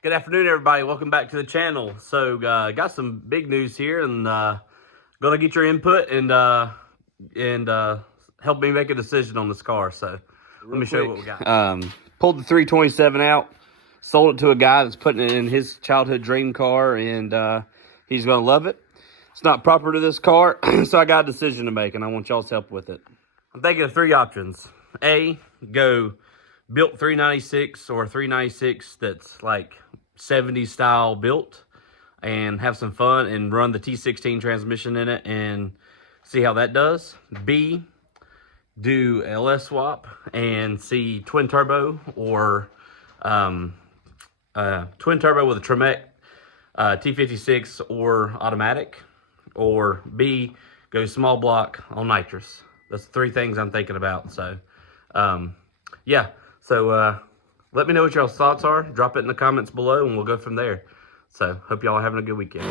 Good afternoon, everybody. Welcome back to the channel. So, got some big news here, and gonna get your input and help me make a decision on this car. So, let me show you what we got. Pulled the 327 out, sold it to a guy that's putting it in his childhood dream car, and he's gonna love it. It's not proper to this car, so I got a decision to make, and I want y'all's help with it. I'm thinking of three options. A, go built 396 or 396 that's like 70s style built and have some fun and run the T16 transmission in it and see how that does. B, do LS swap and see twin turbo or twin turbo with a Tremec T56 or automatic, or B, go small block on nitrous. That's three things I'm thinking about. So yeah, so let me know what y'all's thoughts are. Drop it in the comments below and we'll go from there. So hope y'all are having a good weekend.